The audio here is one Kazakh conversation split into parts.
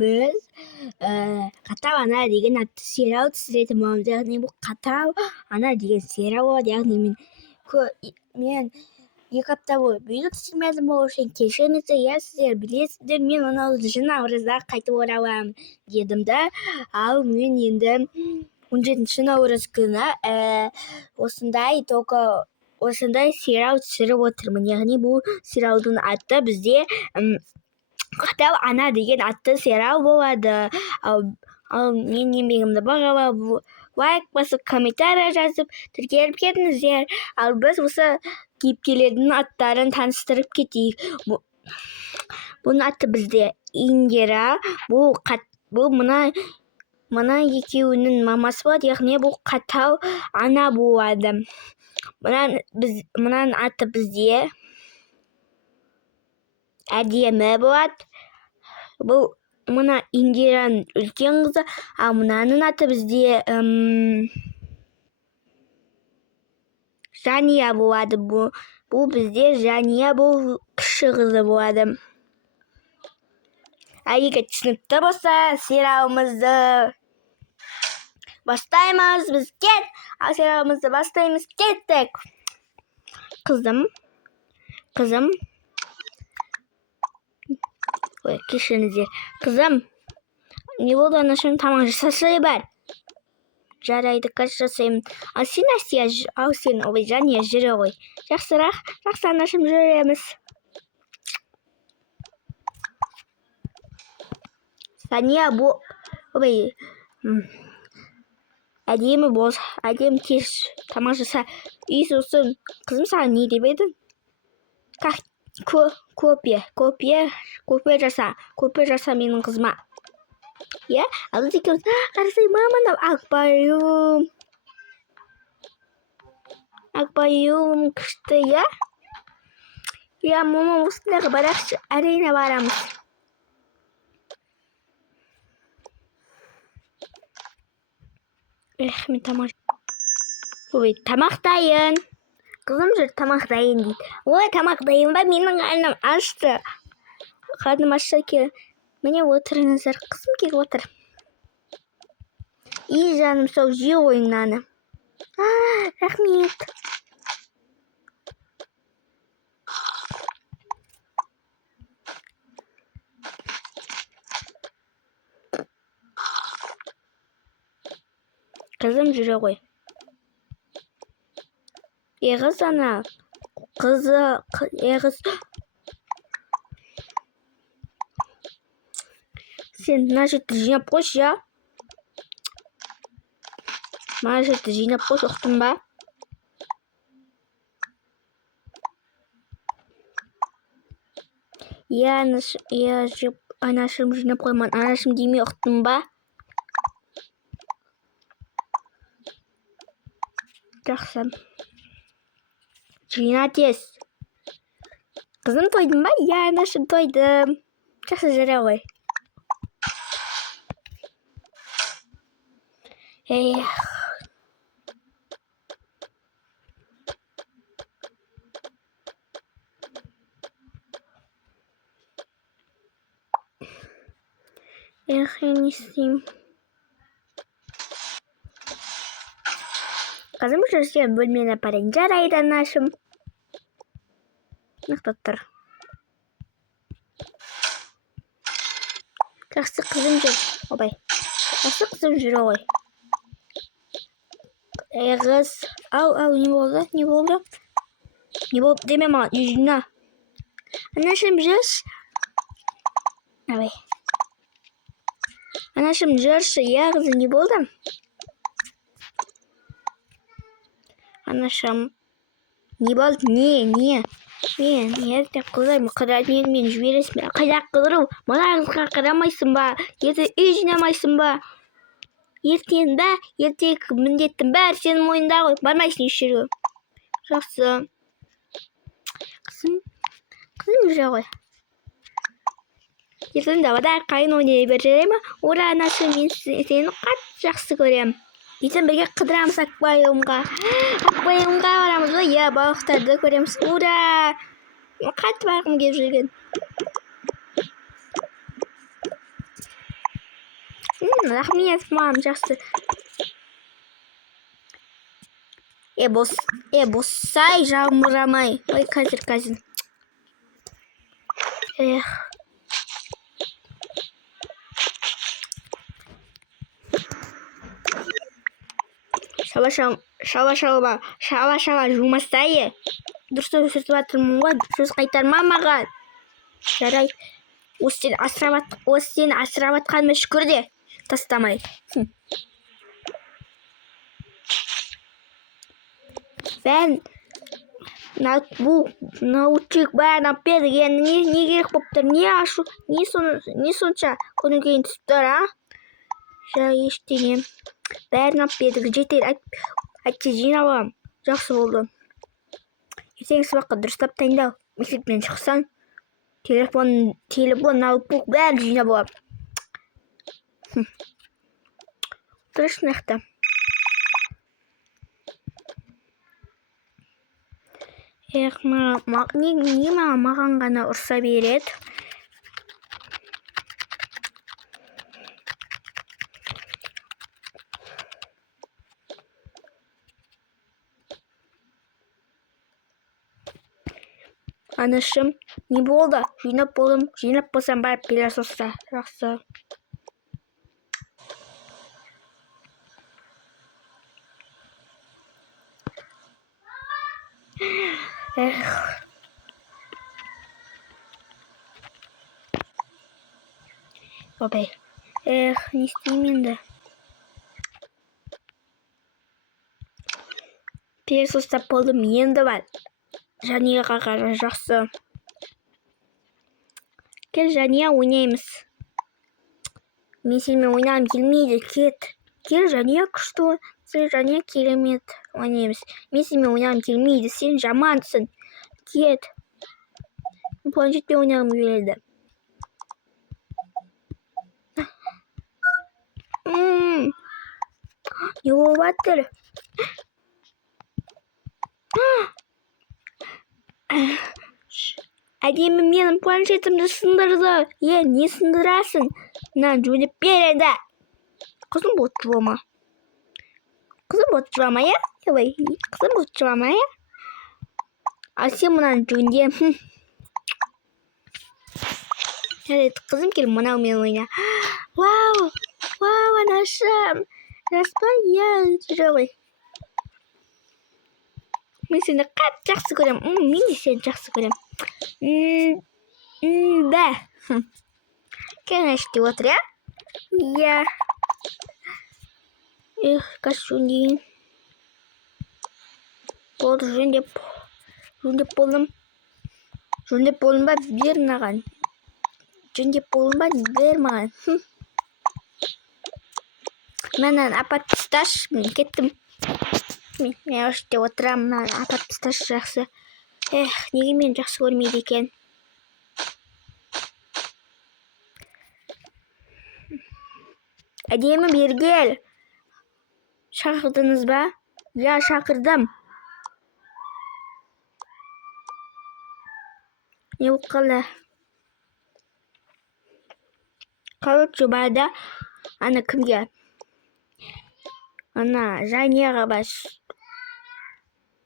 біз қатал ана деген атты сериал түсіретін боламыз. Яғни бұл қатал ана деген сериал болады. Яғни мен 2 апта бойы видео түсірмедім ол үшін кешіріңіздер. Иә, сіздер білесіздер, мен оны наурызда қайтып ораламын дедім да. Ал мен енді 17 наурыз күні осындай сериал түсіріп отырмын. Яғни бұл сериалдың аты бізде қатал ана деген атты сериал болады. Ал мен еңбегімді бағалап, лайк басып, комментарий жазып, тіркеліп кетіңіздер. Ал біз осы кейіпкерлердің аттарын таныстырып кетейік. Бұның аты бізде Индира. Бұл мына екеуінің мамасы болады. Яғни бұл қатал ана болады. Мұнаның аты бізде әдемі болады. Бұл мына Индираның үлкен қызы, ал мынаның аты бізде Жания болады. Бұл бізде Жания, бұл кіші қызы болады. Егер түсінікті болса, сериалымызды бастаймыз. Біз сериалымызды бастаймыз. Кеттік. Қызым. Ой, кешіріңіздер. Қызым, не болды, анашым, тамақ жасасай бар. Жарайды, қазір жасаймын. Ал сен Асия, Жания жүре ғой. Жақсырақ, жақсы анашым, жүреміз. Сания, әдемі кеш тамақ жаса. Үй сосын, қызым, саған не деп едің? Көпе жаса менің қызыма. Иә, ал біз екеуміз қарасай, мамам, Акбайым күшті, иә? Иә, мамам, осындағы барақшы, әрине барамыз. Мен тамақтайын. Қызым жүр, тамақтайын дейді. Ой, тамақтайын ба, менің қарным ашты. Қарным ашты ке. Міне отырыңыздар, қызым кел отыр. Жаным, сол жей ойыннаны. Рахмет. Қызым жүре ғой. Еғіз ана, еғіз. Сен мына жерді жинап қойшы, я? Мына жерді жинап қойшы, ұқтың ба? Иә, анашым жинап қойман. Анашым демей, ұқтың ба? Жақсы. Жина тез. Қызым тойдың ба? Я, анашым тойдым. Жақсы жүре ғой. Не істеймін. Қызым жүрсен бөлмені апарайын. Жарайды, анашым. Нықтап тұр. Жақсы қызым жүр. Обай. Жақсы қызым жүр ғой. Қыз. Ау, не болды? Не болды деме маған, жүзіне. Анашым жүрші. Абай. Анашым жүрші. Я, қызым, не болды? Анашым. Не болды? Не? Мен ертең қылдаймын. Мен жібересің. Қайда қылыру? Мына қызға қарамайсың ба? Ертең үй жинамайсың ба? Ертең міндеттің бәрі сенің мойнында ғой. Бармайсың еш жерге. Жақсы. Қызым жүре ғой. Ертең давада қайын ойнай бере ме? Ура, анашым, мен сені қатты жақсы көрем. Ертең бірге қыдырамыз аквариумға. Аквариумға барамыз ғой. Я, балықтарды көреміз. Ура! Қатты барғым келіп жүрген. рахмет мам, жақсы. Босай, жамырамай. Ой, қазір. Эх. Шала, жумастайы. Дұрыс сөйтіп жатырмын ғой, сөз қайтарма маған. Жарай, осы сені асырап атқаныма шүкір де, тастамай. Бән, научик бәрін алып берді, енді не керек болып тұр, не сонша көңіл кейін түсіп тұр, а? Жарай, ештеңе. Бәрін алып берді, жетер, әйтсе жинап аламын, жақсы болды. Ертең сабаққа дұрыстап дайындал. Мектептен шықсаң, телефон, ноутбук бәрін жинап аламын. Дұрыс нақты. Не маған ғана ұрса береді? Анашым, не болды? Жинап болсам барып келер соста. Жақсы. Опай. Не істеймін енді? Келер соста болдым, енді бар. Жанияға қара, жақсы. Кел, Жания, ойнаймыз. Мен сенімен ойнағым келмейді, кет. Кел, Жания, күшті. Жания, керемет. Ойнаймыз. Мен сенімен ойнағым келмейді, сен жамансың. Кет. Планшетпен ойнағым келеді. Не болып жатыр? Әдемі менің планшетімді сындырды. Не сындырасың? Жөніп береді. Қызым бот жуама, я? Қызым бот жуама, я? А сен мұнан жөнде. Жарайды, қызым кел, мұнаумен ойна. Вау, анашым. Распай, я жүре ғой. Мен сені қатты жақсы көрем. Мен де сені жақсы көрем. Да. Конечно, отыр, я? Я. Қазір жөндейін. Болды, жөндеп болдым. Жөндеп болдым ба, бер маған. Менен апат писташ, мен кеттім. Мен өште отырам, апат писташ жақсы. Неге мен жақсы көрмейді екен? Әдемі бергел. Шақырдыңыз ба? Я шақырдым. Не оқылы? Қалып жұбайда, ана кімге? Ана Жанияға бас.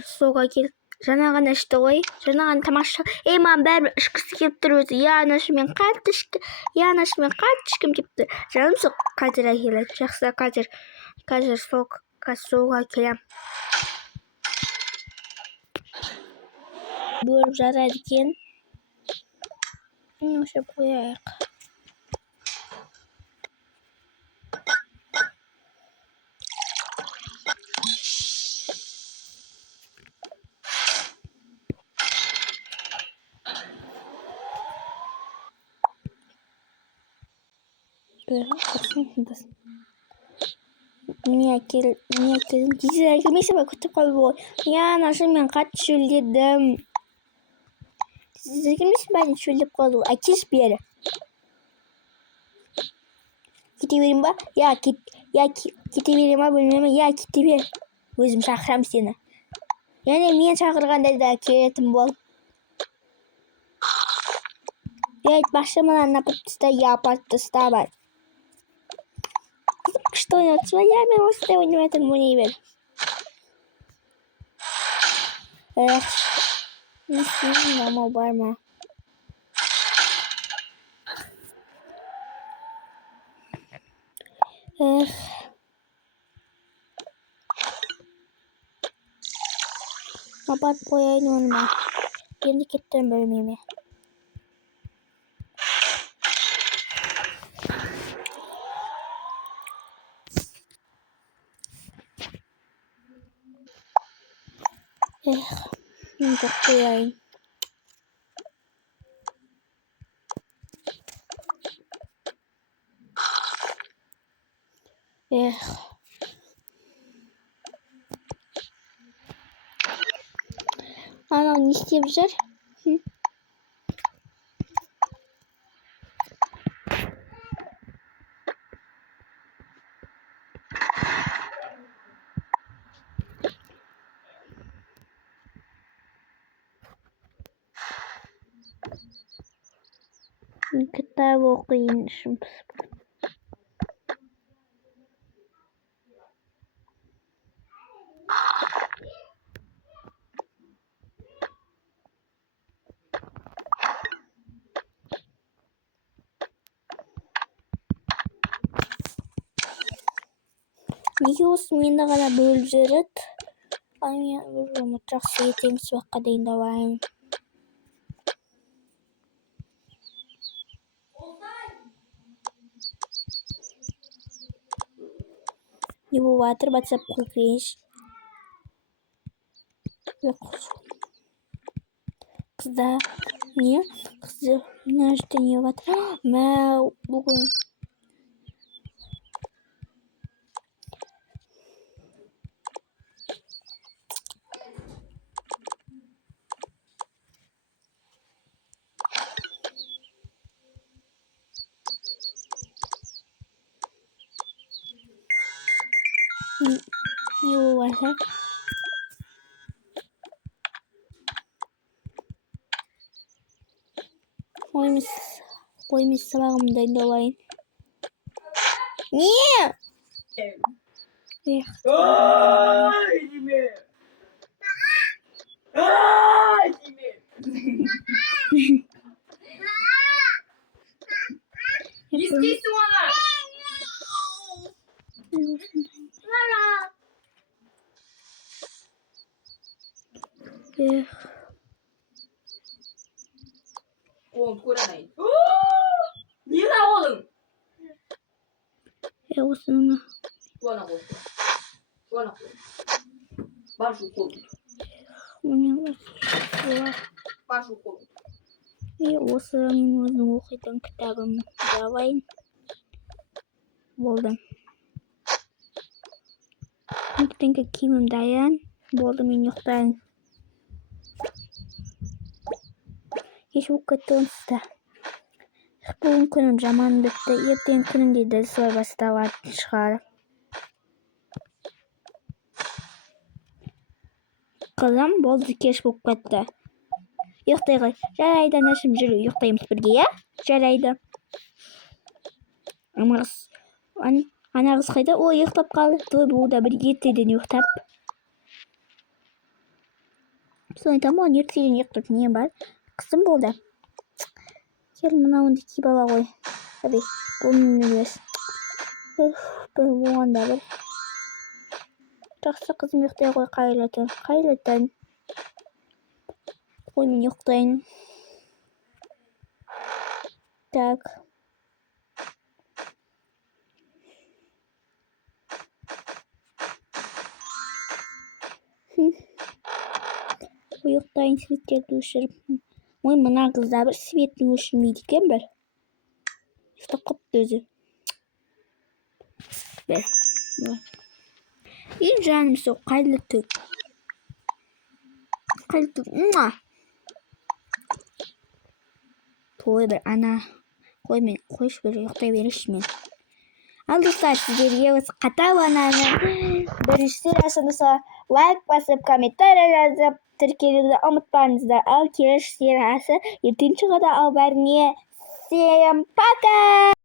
Соға кел. Жаңа ғана ішті ғой. Жаңа ғана тамаша. Маған бәрі ішкісі келіп тұр өзі. Анашымен қатты ішкім келіп тұр. Жаным соқ қазір әкеледі. Жақсы, қазір соға келем. Бөліп жарайды екен. Осы қояйық. Не әкелдім. Кезер әкелмейсі бай, күтіп қалып ғой. Анашым, мен қатты шөлдедім. Сіз әкелмейсі бәрін шөлдеп қалды ғой. Әкеш бері. Кете берем ба? Кете берем ба, бөлмеме? Кете бер. Өзім шақырам сені. Яғни мен шақырғанда да келетін бол. Айтпақшы, мына апат тұста бар. Күшті ойнатшы ya ben осылай ойнап жатырмын ойнай бер. Не істеймін амал бар ма? Kapat koyayım onu. Şimdi gittim bölümümü. Şimdi koyayım. Ana ne isteyebilir? Kitap okuyayım şimdi. Неге осы мені ғана бөліп жібереді? Мен өмір жақсы етемін сабаққа дайындалайын. Не болып жатыр? WhatsApp-қа кірейінші. Қыздар, не? Қыздар, мына жерде не болып жатыр? Мә, бүгін не болып жатыр? Қоймыз сабағымды дайындалайын. Не? Не істейсің оны? Қолын көремейін. Не да қолың? Осыны. Жуана қол. Жуана қол. Бар жу қолың. Бар жу қолың. Осы мен өзім оқитын кітабым алайын. Болды. Ертеңгі киімім дайын. Болды, мен ұйықтайын. Кеш болып кетті онсыз да. Бүгін күнім жаман бітті. Ертең күнімде де солай басталатын шығар. Қызым, болды, кеш болып кетті. Ұйықтай ғой. Жарайды, анашым, жүру. Ұйықтаймыз бірге, я? Жарайды. Ана қыз қайда? О, ұйықтап қалды. Бұл да бір ертеден ұйықтап. Соны айтамын, оны ертеден ұйықтап не бар? Қызым болды. Кел, мынауынды киіп ала ғой. Әбе, бұл мен емес. Бір оғанда бір. Жақсы қызым ұйықтай ғой, қайырлытын. Қой, мен ұйықтайын. Так. Ұйықтайын, светтерді өшіріп. Ой, мына қызда бір светті өшірмейді екен бір. Ұйықтап қапты өзі. Бір. Ең жаным сол қайырлы түн. Қайырлы түн. Той бір ана. Қойшы бір ұйықтай беріші мен. Ал достар, сіздерге осы қатал ананы бірінші сериясында лайк басып, комментарий жазып, тіркелуді ұмытпаңыздар. Ал келесі сериясы ертең шығады. Ал бәріне всем пока!